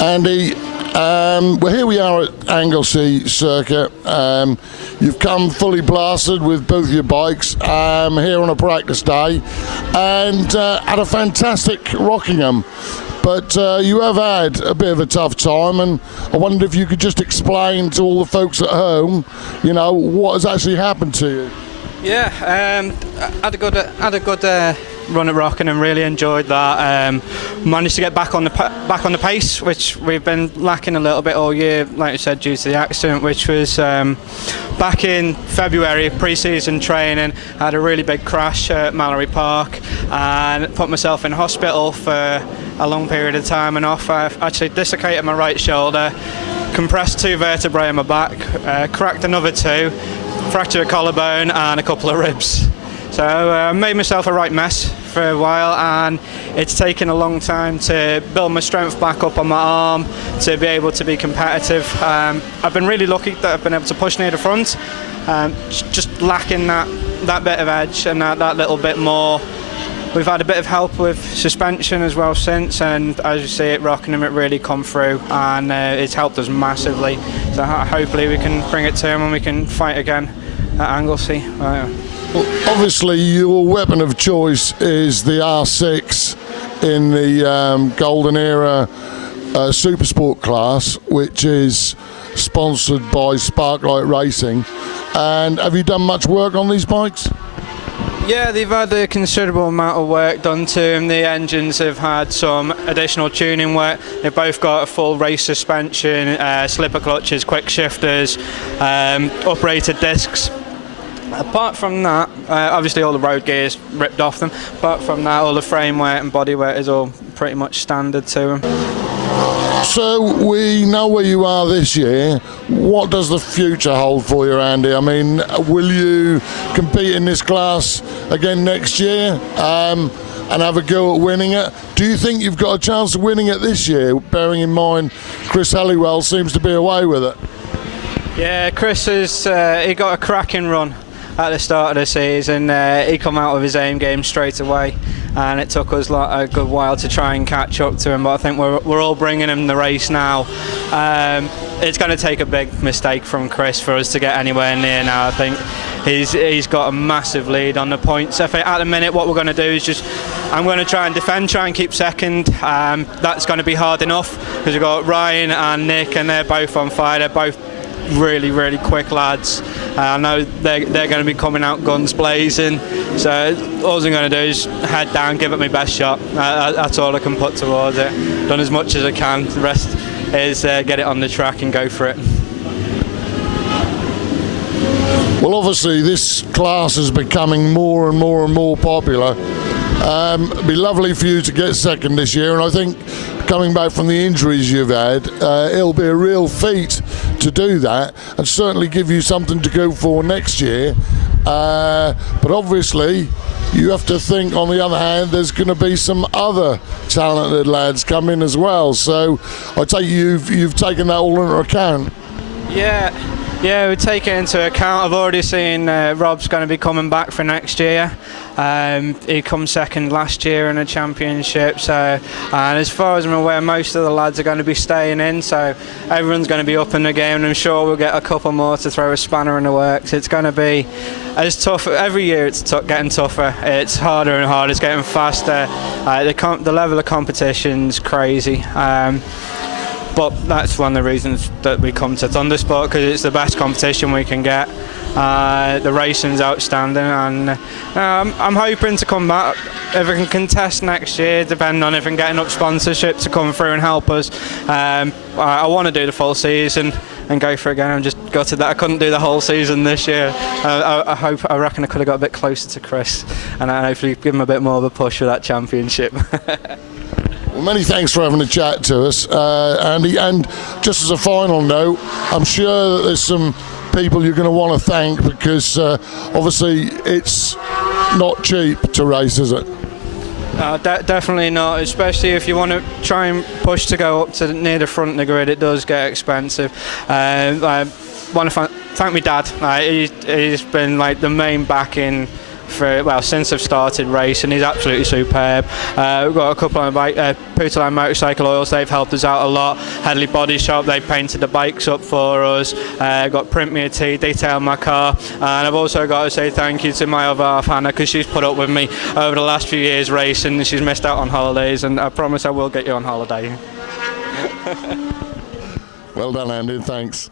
Andy, well, here we are at Anglesey Circuit. You've come fully blasted with both your bikes here on a practice day, and had a fantastic Rockingham. But you have had a bit of a tough time, and I wondered if you could just explain to all the folks at home, you know, what has actually happened to you. Yeah, had a good run at Rockingham. Really enjoyed that. Managed to get back on the pace, which we've been lacking a little bit all year, like I said, due to the accident, which was back in February, pre-season training. I had a really big crash at Mallory Park and put myself in hospital for a long period of time and off. I actually dislocated my right shoulder, compressed 2 vertebrae in my back, cracked another 2, fractured a collarbone and a couple of ribs. So I made myself a right mess for a while, and it's taken a long time to build my strength back up on my arm to be able to be competitive. I've been really lucky that I've been able to push near the front, just lacking that bit of edge and that little bit more. We've had a bit of help with suspension as well since, and as you see at Rockingham, it really come through, and it's helped us massively. So hopefully we can bring it to him and we can fight again at Anglesey. Well, obviously your weapon of choice is the R6 in the Golden Era Supersport class, which is sponsored by Sparklight Racing. And have you done much work on these bikes? Yeah, they've had a considerable amount of work done to them. The engines have had some additional tuning work. They've both got a full race suspension, slipper clutches, quick shifters, uprated discs. Apart from that, obviously all the road gear's ripped off them. Apart from that, all the frame weight and body weight is all pretty much standard to them. So we know where you are this year. What does the future hold for you, Andy? I mean, will you compete in this class again next year and have a go at winning it? Do you think you've got a chance of winning it this year, bearing in mind Chris Halliwell seems to be away with it? Yeah, Chris he got a cracking run at the start of the season. He come out of his aim game straight away, and it took us a good while to try and catch up to him, but I think we're all bringing him the race now. It's going to take a big mistake from Chris for us to get anywhere near now. I think he's got a massive lead on the points. I think at the minute what we're going to do is I'm going to try and defend, try and keep second. That's going to be hard enough because we've got Ryan and Nick, and they're both on fire. They're both really, really quick lads. I know they're going to be coming out guns blazing, so all I'm going to do is head down, give it my best shot. That's all I can put towards it. Done as much as I can. The rest is get it on the track and go for it. Well, obviously this class is becoming more and more and more popular. It'd be lovely for you to get second this year, and I think coming back from the injuries you've had, it'll be a real feat to do that, and certainly give you something to go for next year. But obviously you have to think, on the other hand, there's going to be some other talented lads come in as well, so I take you've taken that all into account. Yeah, we take it into account. I've already seen Rob's going to be coming back for next year. He come second last year in a championship, and as far as I'm aware, most of the lads are going to be staying in, so everyone's going to be up in the game, and I'm sure we'll get a couple more to throw a spanner in the works. It's going to be as tough every year. It's getting tougher. It's harder and harder. It's getting faster. The level of competition's crazy. But that's one of the reasons that we come to Thundersport, because it's the best competition we can get. The racing's outstanding, and I'm hoping to come back if I can contest next year, depending on if I can get enough sponsorship to come through and help us. I want to do the full season and go for it again. I'm just gutted that I couldn't do the whole season this year. I reckon I could have got a bit closer to Chris, and hopefully give him a bit more of a push for that championship. Well, many thanks for having a chat to us, Andy. And just as a final note, I'm sure that there's some people you're going to want to thank, because obviously it's not cheap to race, is it? Definitely not, especially if you want to try and push to go up to near the front of the grid. It does get expensive. I want to thank my dad. He's been like the main backing since I've started racing. He's absolutely superb. We've got a couple on Pooterland Motorcycle Oils. They've helped us out a lot. Headley Body Shop, they painted the bikes up for us. Got Print Me a Tee, detailed my car, and I've also got to say thank you to my other half Hannah, because she's put up with me over the last few years racing. She's missed out on holidays, and I promise I will get you on holiday. Well done, Andy. Thanks.